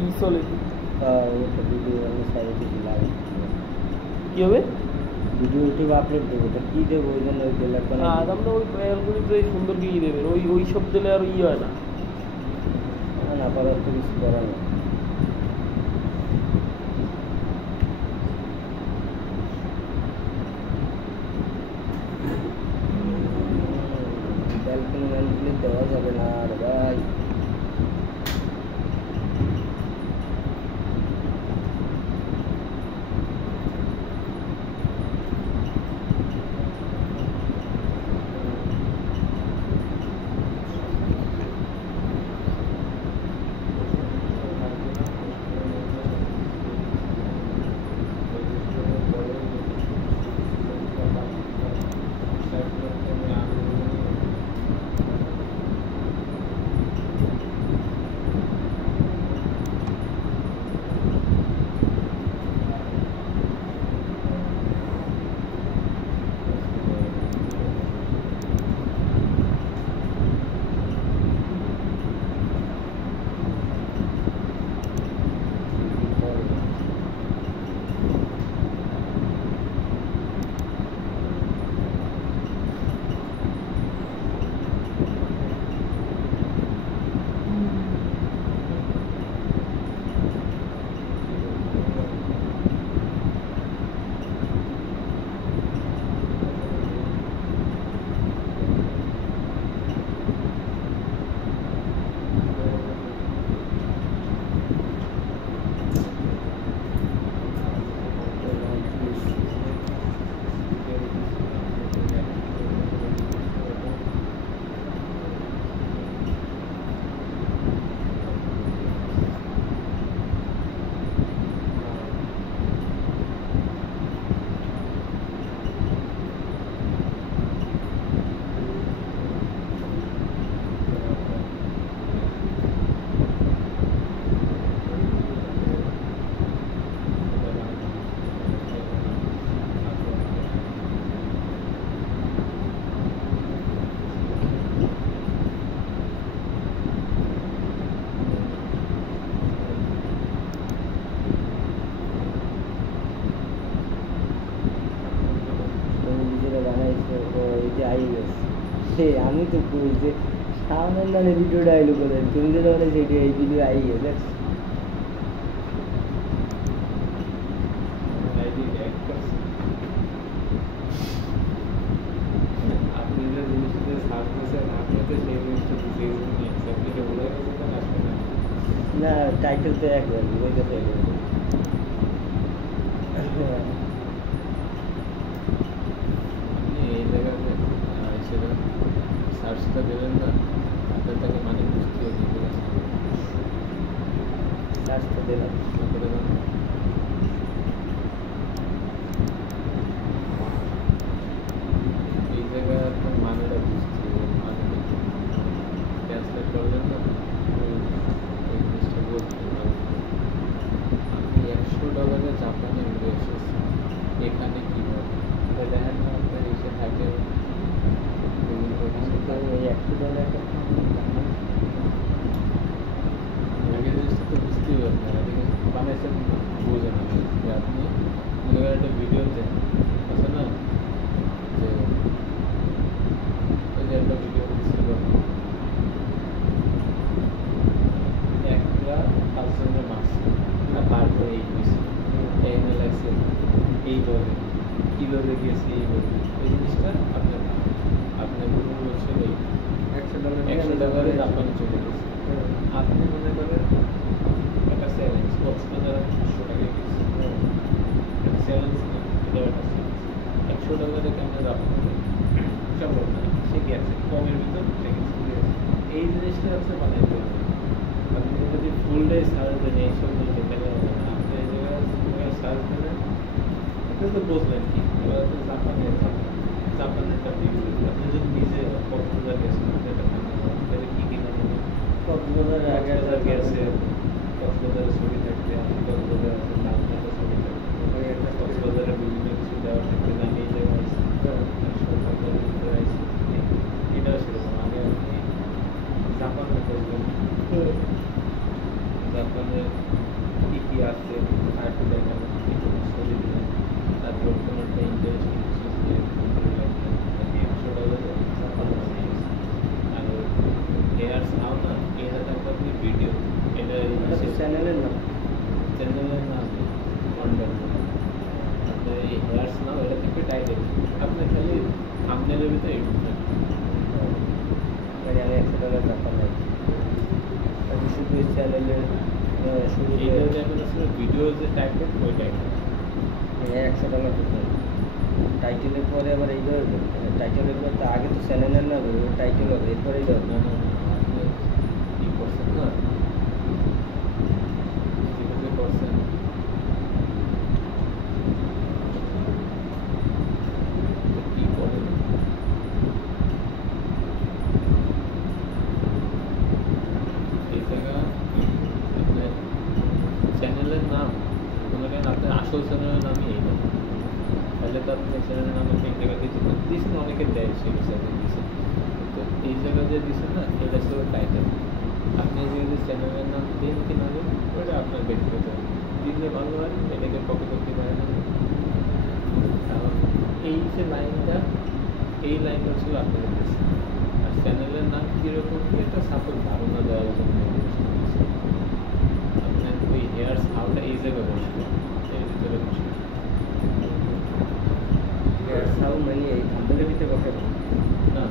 ই চলে ওটা ভিডিও আমি সাইডে কিছু লাগে কি হবে ভিডিও ইউটিউবে আপলোড দেবো তো কী দেবো ওই জন্য ওই বেলার আমরা ওই অ্যালগোরিদম সুন্দর কি দেবেন ওই সব দিলে আর ই হয় না না করার তো কিছু করার নেই ব্যালকনি ম্যালকনি দেওয়া যাবে না আর ভাই আমি তো কই যে সামনের মানে ভিডিওটা আইলো কোথায় তুমি যেটা বলে সেটি এই ভিডিও আই গেছে আপনি যে জিনিসটা সার্চ করেছেন আপনি তো সেই জিনিসটা বুঝে বলে গেছেন আসবে না না টাইটেল তো একবার ওইটা তো একবার এই জায়গাতে সেটা সার্চটা দেবেন না আপনার তাকে মানে বুঝতে হবে সার্চ তো দিলাম এই জায়গায় আপনার মানেটা বুঝতে হবে মানে ট্রান্সলেট করবেন না ওই জিনিসটা বলতে হবে আপনি $100 জাপানে ঘুরে এসেছেন এখানে কীভাবে দেখেন না আপনার এসে থাকে ওই $100 আগে জিনিসটা তো বুঝতেই পারবেন না এদিকে বানাইছেন বোঝেন না যে আপনি মনে করেন একটা ভিডিওতে আছে না যে ওই যে একটা ভিডিও দিচ্ছিল একটা পার্সনের মাছ না পার করে এই হয়েছে এখানে লাগছে এইভাবে কীভাবে গিয়েছে এইভাবে ওই জিনিসটা আপনার আপনার পুরো বলছিল $100 জাপানে চলে গেছে আপনি মনে করেন একটা চ্যালেঞ্জ কক্সবাজার 500 টাকা গেছে একটা চ্যালেঞ্জ না এটা একটা $100 কেমন জাপানে সম্ভব না সে গেছে কমের ভিতর সে গেছে এই জিনিসটা হচ্ছে বানাইতে হবে আপনি যদি ফুল ডে সার্চ দেন এইসব যেখানে হবে না আপনি এই জায়গায় সার্চ দেবেন আপনি তো বুঝলেন কি এবার তো জাপানের একটা ভিডিও আপনি যদি নিজে কক্সবাজার গেছেন এটা তাহলে কী কী মানে কক্সবাজার আগে গেছে কক্সবাজারের ছবি থাকতে আপনি কক্সবাজার আছেন নামখানা ছবি থাকতে একটা কক্সবাজারের বিভিন্ন কিছু দেওয়া থাকতে আমি এই জায়গায় আইসি এটাও সেরকম আগে আপনি জাপানে করবেন জাপান আপনাদের কী কী আছে আর একটু দেখানো, একটু ছবি দিলেন, তারপর কোনো একটা ইন্টারেস্টিং কিছু যে $100 আর হেয়ার্স নাও না, এই হাতে একটা আপনি ভিডিও, এটা চ্যানেলের না চ্যানেলের নাম ওয়ান্ডার। আপনার এই হেয়ার্স নাও এটা থেকে টাইটেল আপনি খালি থাম্বনেলের ভিতরে এডিট থাকবে। মানে আমি $100 টাকা নাই, আমি শুধু এই চ্যানেলের শুরু এইটা যেমন আসলে ভিডিও যে টাইটেল ওই টাইটেল $100 কোথায় টাইটেলের পরে আবার এই ধরবে, টাইটেলের পরে তো আগে তো চ্যানেলের না হবে, টাইটেল হবে এরপরেই ধরবে। না না না আপনি কি করছেন না কীভাবে করছেন কি করেন এই জায়গা আপনার চ্যানেলের নাম মনে করেন আপনার আসল চ্যানেলের নামই এই না, তাহলে তো আপনি চ্যানেলের নাম আপনি এক জায়গাতে দিয়েছেন, অনেকে দেয় সেই হিসাবে দিয়েছেন, তো এই জায়গা যে দিয়েছেন না এটা ছিল টাইটেল। আপনি যদি চ্যানেলের নাম দিন কি না দিন ওটা আপনার ব্যক্তিগত, দিলে ভালো হয়, এটাকে কপি করতে পারে না। কারণ এই যে লাইনটা, এই লাইনটা ছিল আপনাদের কাছে, আর চ্যানেলের নাম কীরকম এটা সাপোজ ধারণা দেওয়ার জন্য আপনার ওই হেয়ার্স হাউটা এই জায়গায় বসবে, এর ভিতরে বসবে সাউ মানে এই থাম্বনেলের ভিতরে বসে না